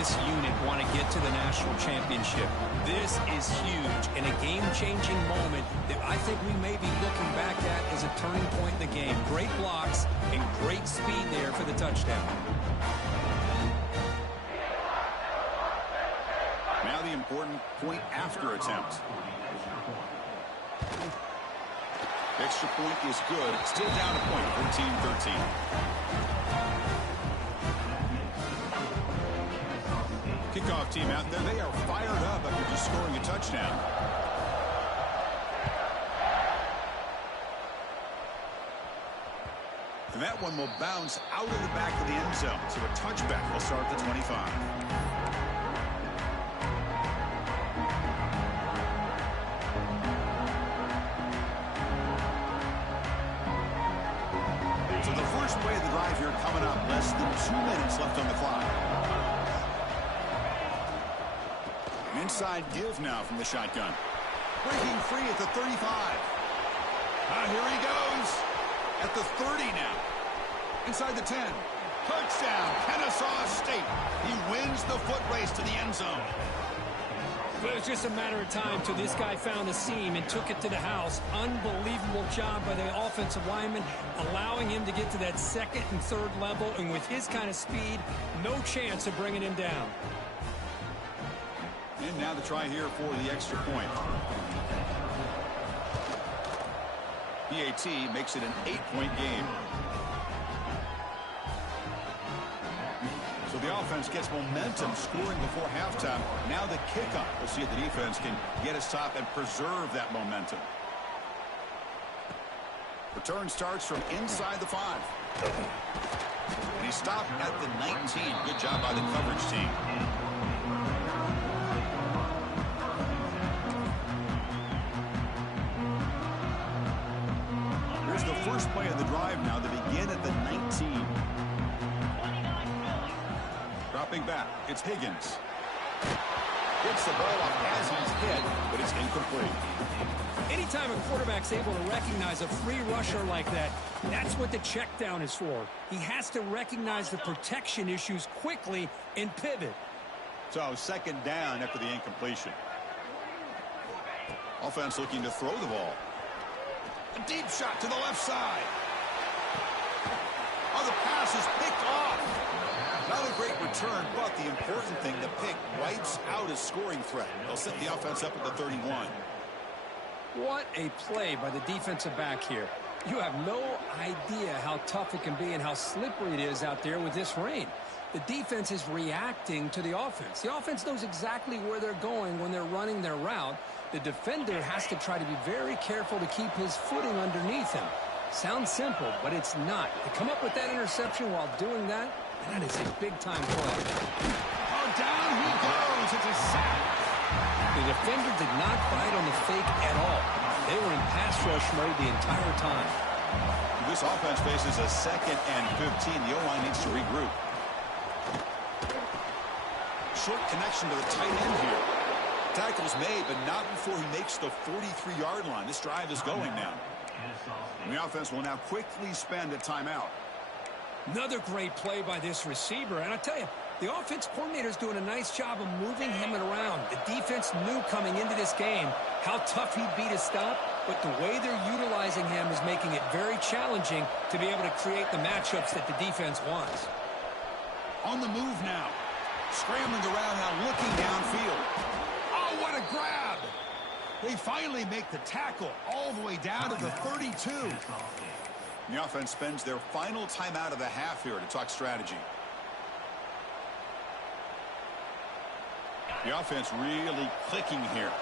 this unit want to get to the national championship. This is huge and a game-changing moment that I think we may be looking back at as a turning point in the game. Great blocks and great speed there for the touchdown. Now the important point after attempt. Extra point is good. Still down a point, 14-13. Kickoff team out there, they are fired up after just scoring a touchdown. And that one will bounce out of the back of the end zone. So a touchback will start at the 25. So the first play of the drive here coming up. Less than 2 minutes left on the clock. Inside give now from the shotgun. Breaking free at the 35. Here he goes. At the 30 now. Inside the 10. Touchdown, Kenn State. He wins the foot race to the end zone. But it was just a matter of time till this guy found a seam and took it to the house. Unbelievable job by the offensive lineman, allowing him to get to that second and third level. And with his kind of speed, no chance of bringing him down. And now the try here for the extra point. PAT makes it an 8-point game. So the offense gets momentum scoring before halftime. Now the kickoff. We'll see if the defense can get a stop and preserve that momentum. Return starts from inside the 5. And he stopped at the 19. Good job by the coverage team. Here's the first play of the drive now. They begin at the 19. Dropping back, it's Higgins. Gets the ball off as he's hit, but it's incomplete. Anytime a quarterback's able to recognize a free rusher like that, that's what the check down is for. He has to recognize the protection issues quickly and pivot. So second down after the incompletion. Offense looking to throw the ball. A deep shot to the left side. Oh, the pass is picked off. Not a great return, but the important thing, the pick wipes out a scoring threat. They'll set the offense up at the 31. What a play by the defensive back here. You have no idea how tough it can be and how slippery it is out there with this rain. The defense is reacting to the offense. The offense knows exactly where they're going when they're running their route. The defender has to try to be very careful to keep his footing underneath him. Sounds simple, but it's not. To come up with that interception while doing that, that is a big-time play. Oh, down he goes. It's a sack. The defender did not bite on the fake at all. They were in pass rush mode the entire time. This offense faces a 2nd and 15. The O-line needs to regroup. Short connection to the tight end here. Tackle's made, but not before he makes the 43-yard line. This drive is going now. And the offense will now quickly spend a timeout. Another great play by this receiver. And I tell you, the offense coordinator is doing a nice job of moving him around. The defense knew coming into this game how tough he'd be to stop, but the way they're utilizing him is making it very challenging to be able to create the matchups that the defense wants. On the move now. Scrambling around now, looking downfield. Oh, what a grab! They finally make the tackle all the way down to the 32. The offense spends their final timeout of the half here to talk strategy. The offense really clicking here.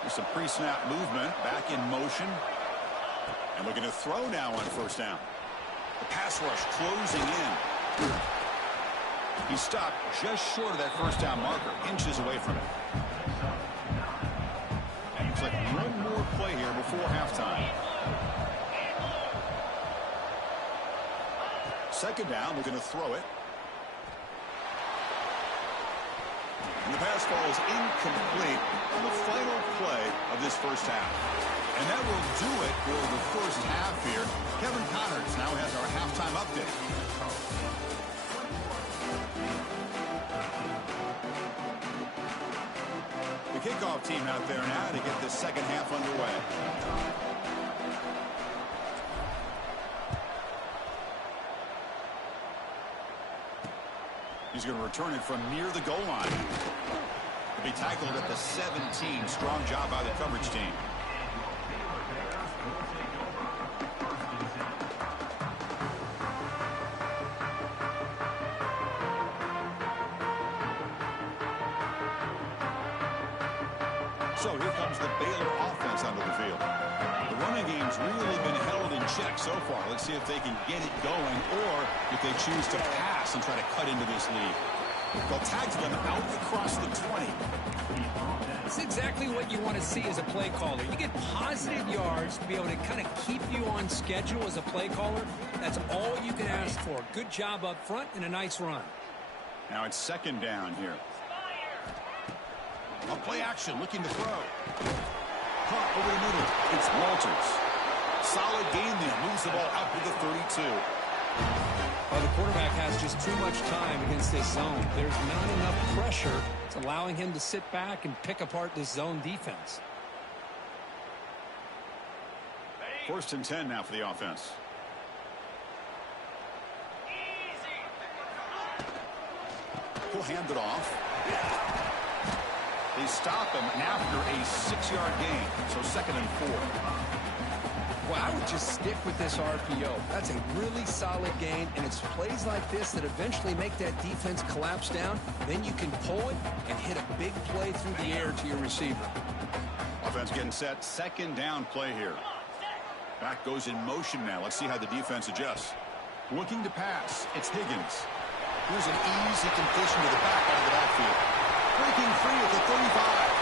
There's some pre-snap movement, back in motion. And looking to throw now on first down. The pass rush closing in. He stopped just short of that first down marker, inches away from it. Looks like one more play here before halftime. Second down, looking to throw it. And the pass falls incomplete on the final play of this first half. And that will do it for the first half here. Kevin Connors now has our halftime update. kickoff team out there now to get this second half underway. He's going to return it from near the goal line. He'll be tackled at the 17. Strong job by the coverage team. So here comes the Baylor offense onto the field. The running game's really been held in check so far. Let's see if they can get it going or if they choose to pass and try to cut into this lead. They'll tag them out across the 20. It's exactly what you want to see as a play caller. You get positive yards to be able to kind of keep you on schedule as a play caller. That's all you can ask for. Good job up front and a nice run. Now it's second down here. A play action, looking to throw. Caught over the middle. It's Walters. Solid gain there. Moves the ball out to the 32. Well, the quarterback has just too much time against this zone. There's not enough pressure. It's allowing him to sit back and pick apart this zone defense. 1st and 10 now for the offense. He'll hand it off. They stop him after a 6-yard gain. So 2nd and 4. Well, I would just stick with this RPO. That's a really solid gain, and it's plays like this that eventually make that defense collapse down. Then you can pull it and hit a big play through the air to your receiver. Offense getting set. 2nd down play here. Back goes in motion now. Let's see how the defense adjusts. Looking to pass. It's Higgins. Here's an easy completion to the back out of the backfield. Breaking free at the 35.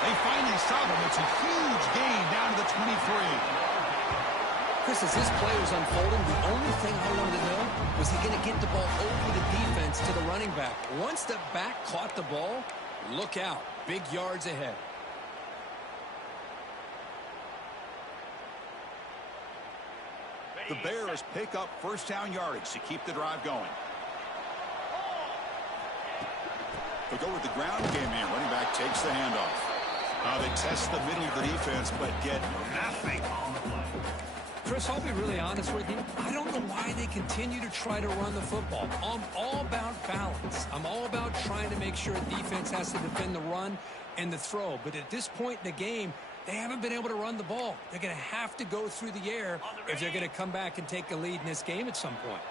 They finally stop him. It's a huge gain down to the 23. Chris, as this play was unfolding, the only thing I wanted to know was he going to get the ball over the defense to the running back. Once the back caught the ball, look out. Big yards ahead. The Bears pick up 1st down yardage to keep the drive going. They'll go with the ground game here. Running back takes the handoff. They test the middle of the defense, but get nothing. Chris, I'll be really honest with you. I don't know why they continue to try to run the football. I'm all about balance. I'm all about trying to make sure a defense has to defend the run and the throw. But at this point in the game, they haven't been able to run the ball. They're going to have to go through the air if they're going to come back and take a lead in this game at some point.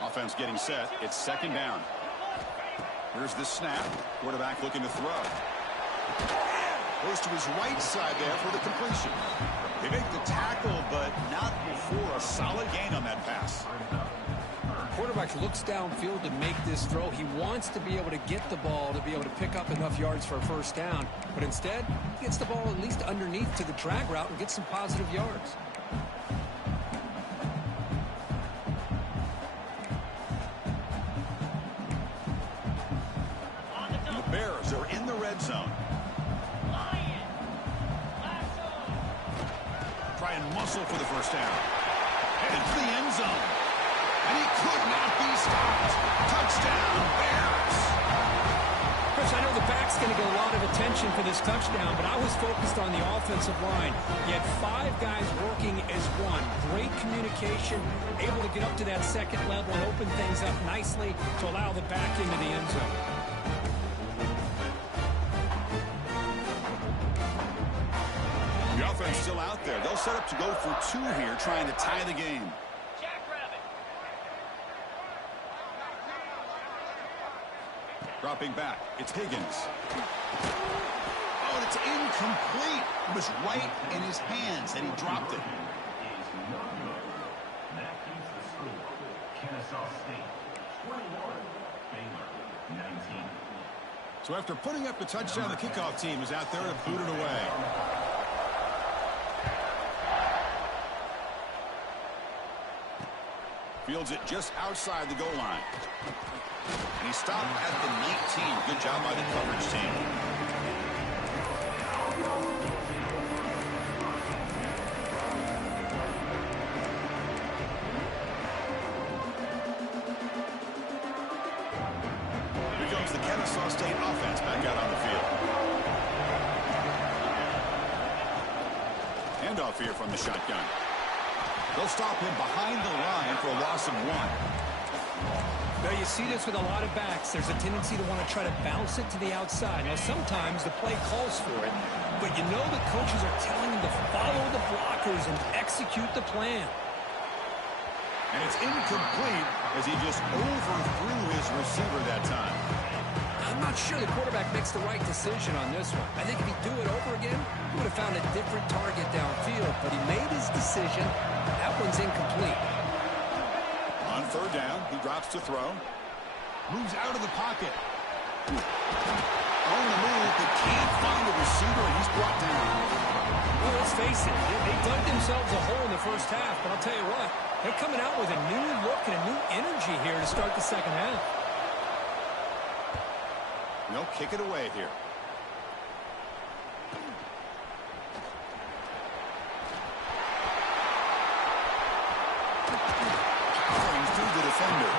Offense getting set. It's 2nd down. Here's the snap. Quarterback looking to throw. Goes to his right side there for the completion. They make the tackle, but not before a solid gain on that pass. Quarterback looks downfield to make this throw. He wants to be able to get the ball to be able to pick up enough yards for a 1st down. But instead, he gets the ball at least underneath to the drag route and gets some positive yards. The Bears are in the red zone. Try and muscle for the 1st down. Headed to the end zone. And he could not be stopped. Touchdown, Bears. Chris, I know the back's going to get a lot of attention for this touchdown, but I was focused on the offensive line. You had 5 guys working as one. Great communication, able to get up to that 2nd level and open things up nicely to allow the back into the end zone. The offense still out there. They'll set up to go for 2 here, trying to tie the game. Dropping back, it's Higgins. Oh, and it's incomplete. It was right in his hands, and he dropped it. That keeps the score. Kennesaw State 21, Baylor 19. So after putting up the touchdown, the kickoff team is out there to boot it away. Fields it just outside the goal line. And he stopped at the 19. Good job by the coverage team. Here comes the Kenn Kennesaw State offense back out on the field. Handoff here from the shotgun. They'll stop him behind the line for a loss of 1. Now, you see this with a lot of backs. There's a tendency to want to try to bounce it to the outside. Now, sometimes the play calls for it, but you know the coaches are telling him to follow the blockers and execute the plan. And it's incomplete as he just overthrew his receiver that time. I'm not sure the quarterback makes the right decision on this one. I think if he'd do it over again, he would have found a different target downfield, but he made his decision. That one's incomplete. On third down, he drops to throw. Moves out of the pocket. On the move, but can't find a receiver, and he's brought down. Well, let's face it, they dug themselves a hole in the first half, but I'll tell you what, they're coming out with a new look and a new energy here to start the second half. No, kick it away here. Powering through the defender.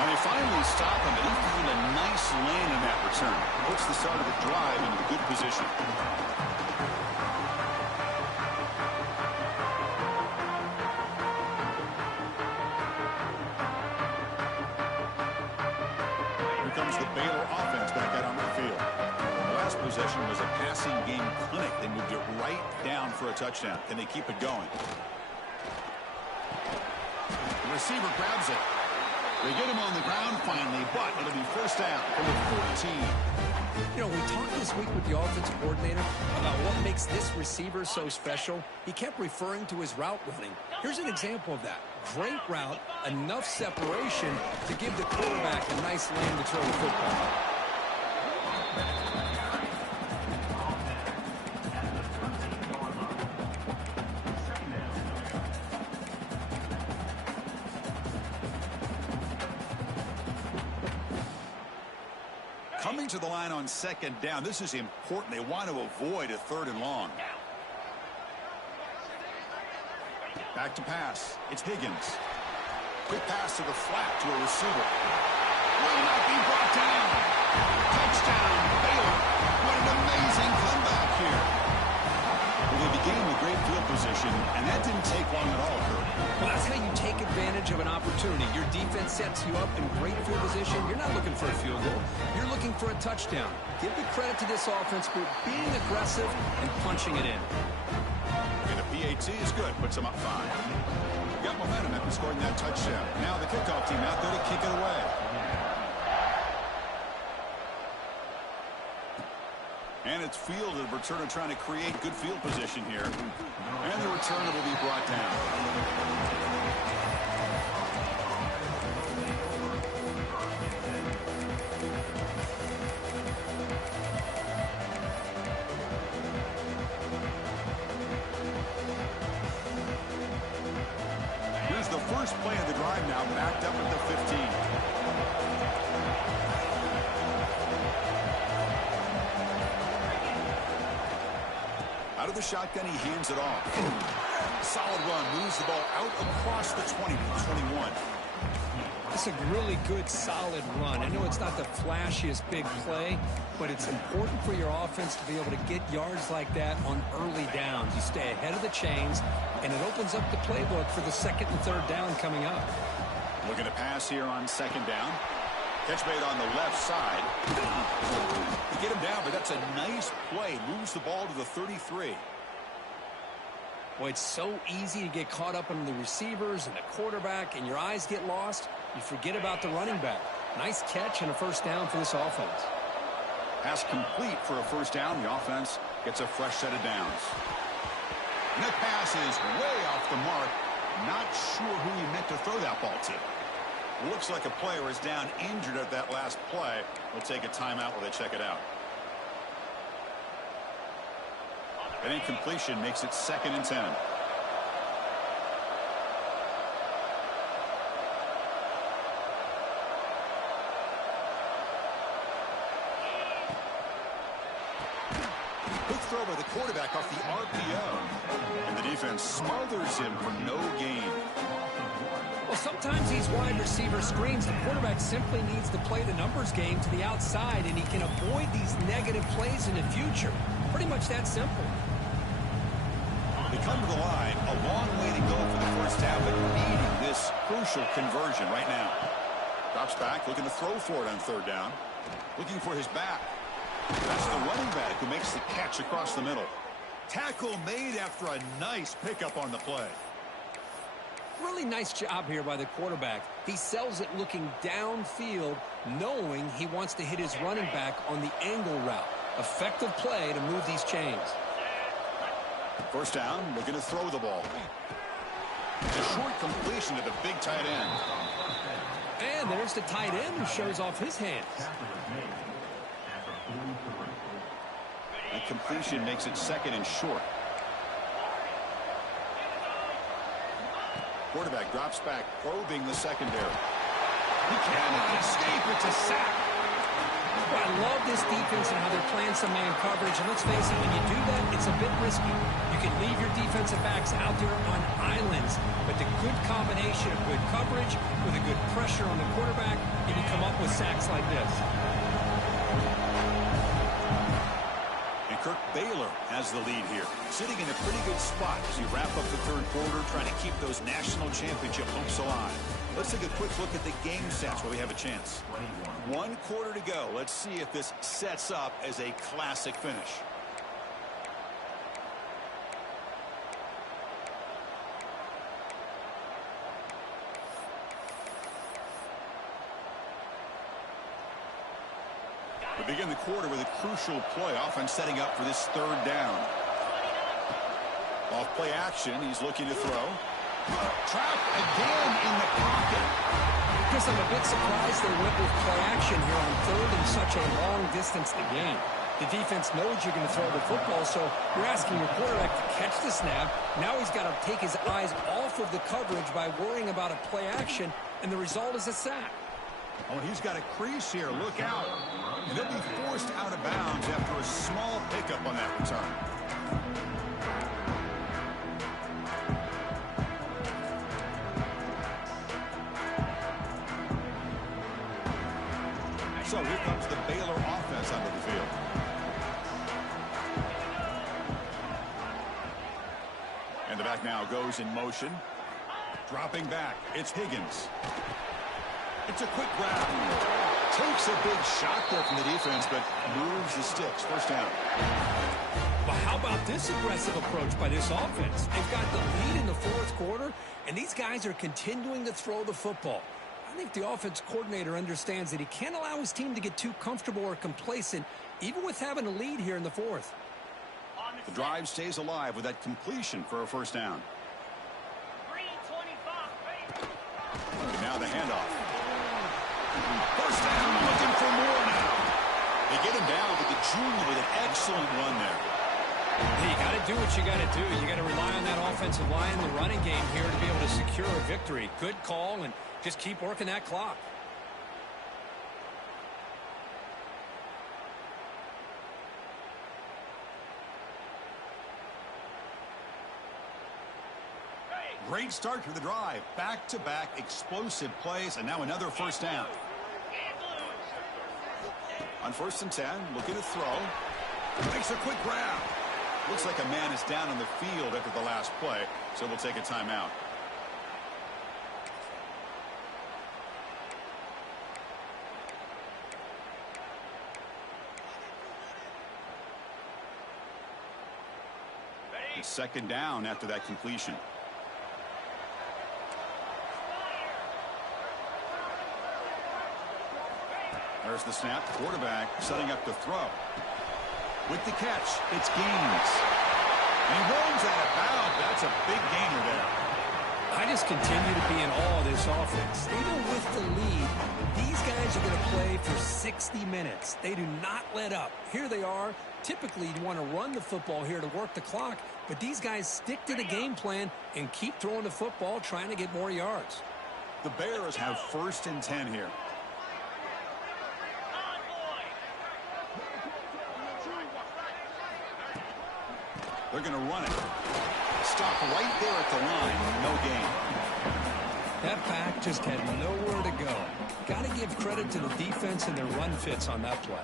And they finally stop him, and he found a nice lane in that return. Puts the start of the drive into good position. Here comes the Baylor offense back out on the field. The last possession was a passing game clinic. They moved it right down for a touchdown. Can they keep it going? The receiver grabs it. They get him on the ground finally, but it'll be first down from the 14. You know, we talked this week with the offensive coordinator about what makes this receiver so special. He kept referring to his route running. Here's an example of that. Great route, enough separation to give the quarterback a nice lane to throw the football. Coming to the line on second down. This is important. They want to avoid a third and long. Back to pass. It's Higgins. Quick pass to the flat to a receiver. Will not be brought down. Touchdown, Baylor. What an amazing comeback here. Well, they began with great field position, and that didn't take long at all, Kurt. Well, that's how you take advantage of an opportunity. Your defense sets you up in great field position. You're not looking for a field goal. You're looking for a touchdown. Give the credit to this offense for being aggressive and punching it in. And the PAT is good. Puts them up 5. Got momentum after scoring that touchdown. Now the kickoff team out there to kick it away. And it's fielded. Returner trying to create good field position here. And the returner will be brought down. Here's the first play of the drive now, backed up at the 15. Out of the shotgun, he hands it off. Solid run, moves the ball out across the 20 to the 21. That's a really good, solid run. I know it's not the flashiest big play, but it's important for your offense to be able to get yards like that on early downs. You stay ahead of the chains, and it opens up the playbook for the second and third down coming up. Looking to pass here on second down. Catch made on the left side. You get him down, but that's a nice play. Moves the ball to the 33. Boy, it's so easy to get caught up in the receivers and the quarterback, and your eyes get lost. You forget about the running back. Nice catch and a first down for this offense. Pass complete for a first down. The offense gets a fresh set of downs. And that pass is way off the mark. Not sure who he meant to throw that ball to. Looks like a player is down injured at that last play. We'll take a timeout while they check it out. An incompletion makes it 2nd and 10. Quick throw by the quarterback off the RPO. And the defense smothers him for no gain. Well, sometimes these wide receiver screens, the quarterback simply needs to play the numbers game to the outside, and he can avoid these negative plays in the future. Pretty much that simple. They come to the line, a long way to go for the first down, but needing this crucial conversion right now. Drops back, looking to throw for it on third down. Looking for his back. That's the running back who makes the catch across the middle. Tackle made after a nice pickup on the play. Really nice job here by the quarterback. He sells it looking downfield, knowing he wants to hit his running back on the angle route. Effective play to move these chains. First down, looking to throw the ball. A short completion to the big tight end. And there's the tight end who shows off his hands. That completion makes it second and short. Quarterback drops back, probing the secondary. He cannot escape. It's a sack. Well, I love this defense and how they're playing some man coverage. And let's face it, when you do that, it's a bit risky. You can leave your defensive backs out there on islands, but the good combination of good coverage with a good pressure on the quarterback, and you come up with sacks like this. And Kirk Baylor has the lead here, sitting in a pretty good spot as you wrap up the third quarter, trying to keep those national championship hopes alive. Let's take a quick look at the game stats while we have a chance. 1 quarter to go. Let's see if this sets up as a classic finish. We begin the quarter with a crucial play, offense setting up for this third down. Off play action, he's looking to throw. Trapped again in the pocket. Because I'm a bit surprised they went with play action here on third and such a long distance to gain. The defense knows you're going to throw the football, so you're asking your quarterback to catch the snap. Now he's got to take his eyes off of the coverage by worrying about a play action, and the result is a sack. Oh, he's got a crease here. Look out. And they'll be forced out of bounds after a small pickup on that return. So here comes the Baylor offense onto the field. And the back now goes in motion. Dropping back. It's Higgins. It's a quick grab. Takes a big shot there from the defense, but moves the sticks. First down. Well, how about this aggressive approach by this offense? They've got the lead in the fourth quarter, and these guys are continuing to throw the football. I think the offense coordinator understands that he can't allow his team to get too comfortable or complacent, even with having a lead here in the fourth. The drive stays alive with that completion for a first down. And now the handoff. First down, looking for more now. They get him down, but the junior with an excellent run there. Hey, you got to do what you got to do. You got to rely on that offensive line, the running game here to be able to secure a victory. Good call, and just keep working that clock. Great start to the drive. Back-to-back explosive plays, and now another first down. On 1st and 10, looking to throw. Makes a quick grab. Looks like a man is down on the field after the last play, so we'll take a timeout. It's second down after that completion. There's the snap. Quarterback setting up to throw. With the catch, it's Gaines. And he rolls out of bounds. That's a big gainer there. I just continue to be in awe of this offense. Even with the lead, these guys are going to play for 60 minutes. They do not let up. Here they are. Typically, you want to run the football here to work the clock, but these guys stick to the game plan and keep throwing the football, trying to get more yards. The Bears have 1st and 10 here. They're going to run it. Stop right there at the line. No gain. That back just had nowhere to go. Got to give credit to the defense and their run fits on that play.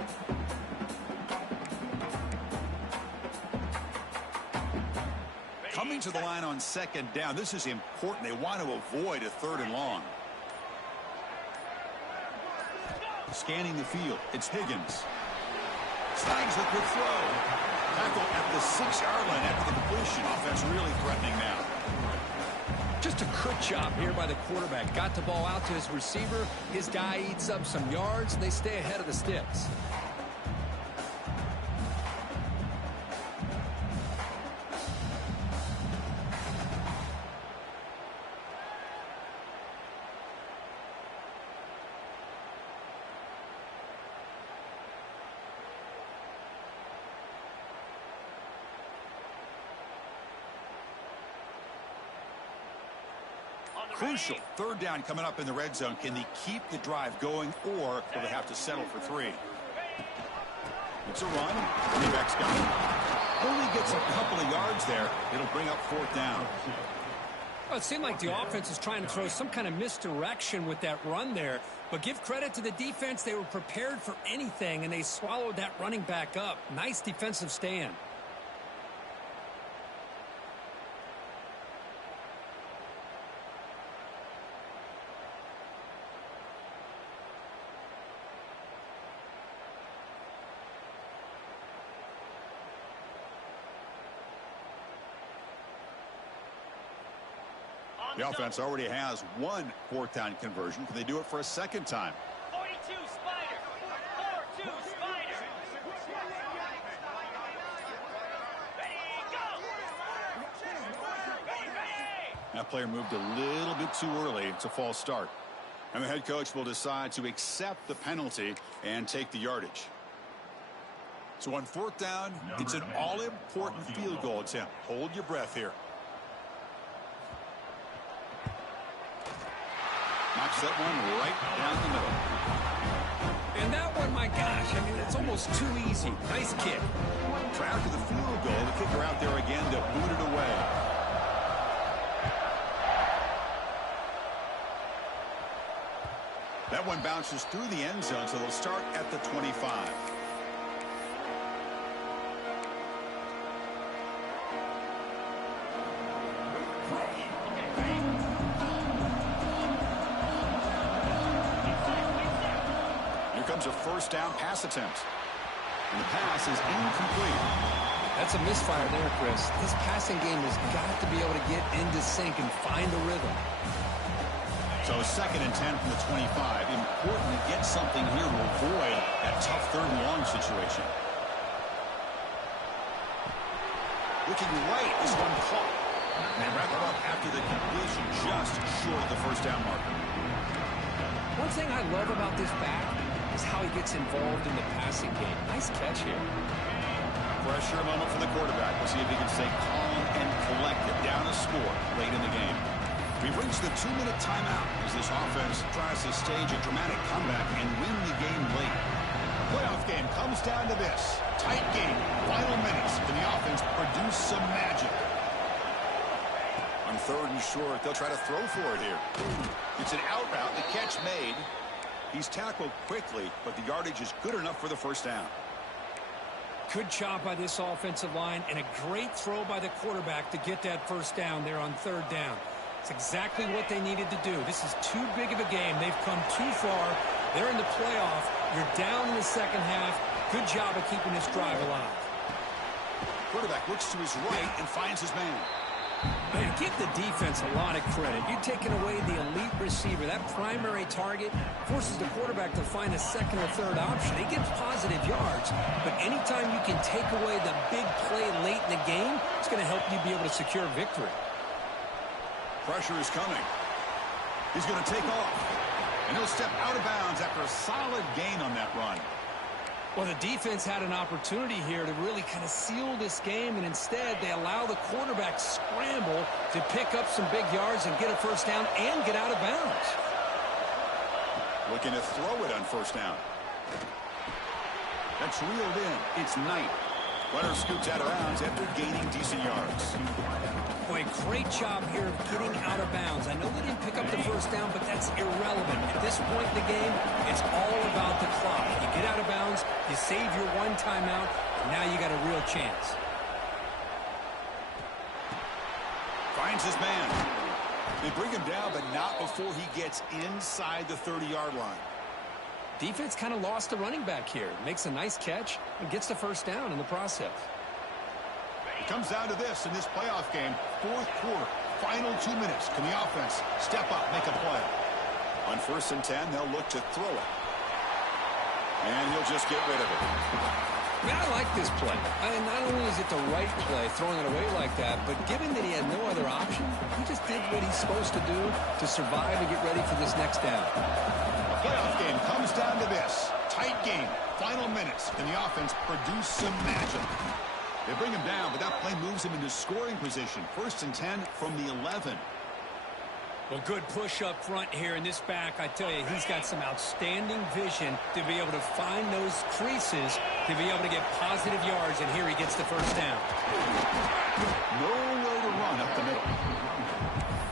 Coming to the line on second down. This is important. They want to avoid a 3rd and long. Scanning the field. It's Higgins. Snags the quick throw. Tackle at the 6-yard line after the completion. Offense really threatening now. Just a good job here by the quarterback. Got the ball out to his receiver. His guy eats up some yards, and they stay ahead of the sticks. Crucial. 3rd down coming up in the red zone. Can they keep the drive going, or will they have to settle for 3? It's a run. Running back's got it. Only gets a couple of yards there. It'll bring up 4th down. Well, it seemed like the offense is trying to throw some kind of misdirection with that run there. But give credit to the defense. They were prepared for anything, and they swallowed that running back up. Nice defensive stand. The offense already has 1 4th down conversion. Can they do it for a 2nd time? 42 Spider. 4-2 Spider. Ready, go. Ready. That player moved a little bit too early. It's a false start. And the head coach will decide to accept the penalty and take the yardage. So on 4th down, it's an all-important field goal attempt. Hold your breath here. Knocks that one right down the middle. And that one, my gosh, I mean, it's almost too easy. Nice kick. So after the field goal, the kicker out there again to boot it away. That one bounces through the end zone, so they'll start at the 25. A 1st down pass attempt. And the pass is incomplete. That's a misfire there, Chris. This passing game has got to be able to get into sync and find a rhythm. So 2nd and 10 from the 25. Important to get something here to avoid that tough 3rd and long situation. Looking right is one caught. And they wrap it up after the completion just short of the 1st down marker. One thing I love about this back is how he gets involved in the passing game. Nice catch here. Pressure moment for the quarterback. We'll see if he can stay calm and collected. Down a score late in the game. We've reached the 2-minute timeout as this offense tries to stage a dramatic comeback and win the game late. Playoff game comes down to this. Tight game. Final minutes. Can the offense produce some magic? On 3rd and short, they'll try to throw for it here. It's an out route. The catch made. He's tackled quickly, but the yardage is good enough for the 1st down. Good job by this offensive line and a great throw by the quarterback to get that 1st down there on 3rd down. It's exactly what they needed to do. This is too big of a game. They've come too far. They're in the playoff. You're down in the 2nd half. Good job of keeping this drive alive. Quarterback looks to his right and finds his man. Man, give the defense a lot of credit. You're taking away the elite receiver. That primary target forces the quarterback to find a 2nd or 3rd option. He gets positive yards, but anytime you can take away the big play late in the game, it's going to help you be able to secure victory. Pressure is coming. He's going to take off, and he'll step out of bounds after a solid gain on that run. Well, the defense had an opportunity here to really kind of seal this game, and instead they allow the quarterback scramble to pick up some big yards and get a 1st down and get out of bounds. Looking to throw it on 1st down. That's reeled in. It's Knight. Runner scoots out of bounds after gaining decent yards. Boy, great job here of getting out of bounds. I know they didn't pick up the first down, but that's irrelevant. At this point in the game, it's all about the clock. You get out of bounds, you save your one timeout, and now you got a real chance. Finds his man. They bring him down, but not before he gets inside the 30-yard line. Defense kind of lost the running back here. Makes a nice catch and gets the first down in the process. It comes down to this in this playoff game. Fourth quarter, final 2 minutes. Can the offense step up, make a play? On 1st and 10, they'll look to throw it. And he'll just get rid of it. Man, I like this play. Not only is it the right play, throwing it away like that, but given that he had no other option, he just did what he's supposed to do to survive and get ready for this next down. The playoff game comes down to this. Tight game, final minutes. Can the offense produce some magic? They bring him down, but that play moves him into scoring position. 1st and 10 from the 11. Well, good push up front here in this back. I tell you, he's got some outstanding vision to be able to find those creases, to be able to get positive yards, and here he gets the first down. Nowhere to run up the middle.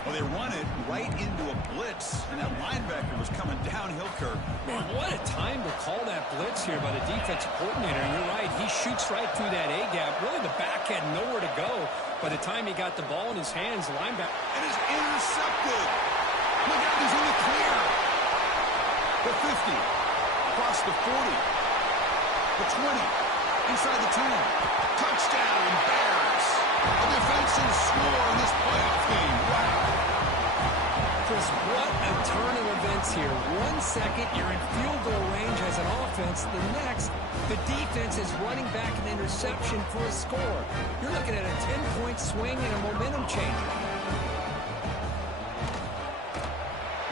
Well, they run it right into a blitz, and that linebacker was coming downhill, Kirk. Man, what a time to call that blitz here by the defensive coordinator. And you're right, he shoots right through that A-gap. Really, the back had nowhere to go. By the time he got the ball in his hands, the linebacker... And is intercepted. Look out, he's in the clear. The 50. Across the 40. The 20. Inside the 10. Touchdown, Bears. A defensive score in this playoff game. Wow. Chris, what a turn of events here. 1 second, you're in field goal range as an offense. The next, the defense is running back an interception for a score. You're looking at a 10-point swing and a momentum change.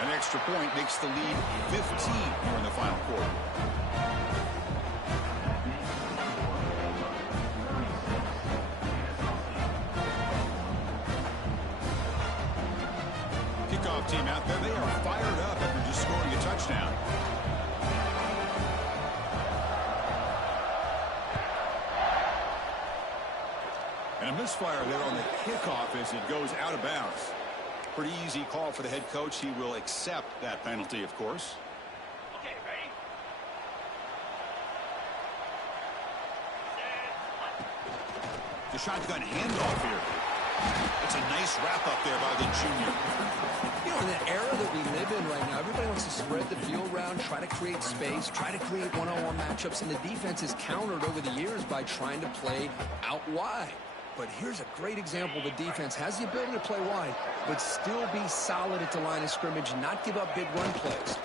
An extra point makes the lead 15 here in the final quarter. Kickoff team out there, they are fired up after just scoring a touchdown. And a misfire there on the kickoff as it goes out of bounds. Pretty easy call for the head coach. He will accept that penalty, of course. Okay, ready? The shotgun handoff here. It's a nice wrap up there by the junior. You know, in the era that we live in right now, everybody wants to spread the field around, try to create space, try to create one-on-one matchups, and the defense is countered over the years by trying to play out wide. But here's a great example. The defense has the ability to play wide, but still be solid at the line of scrimmage and not give up big run plays.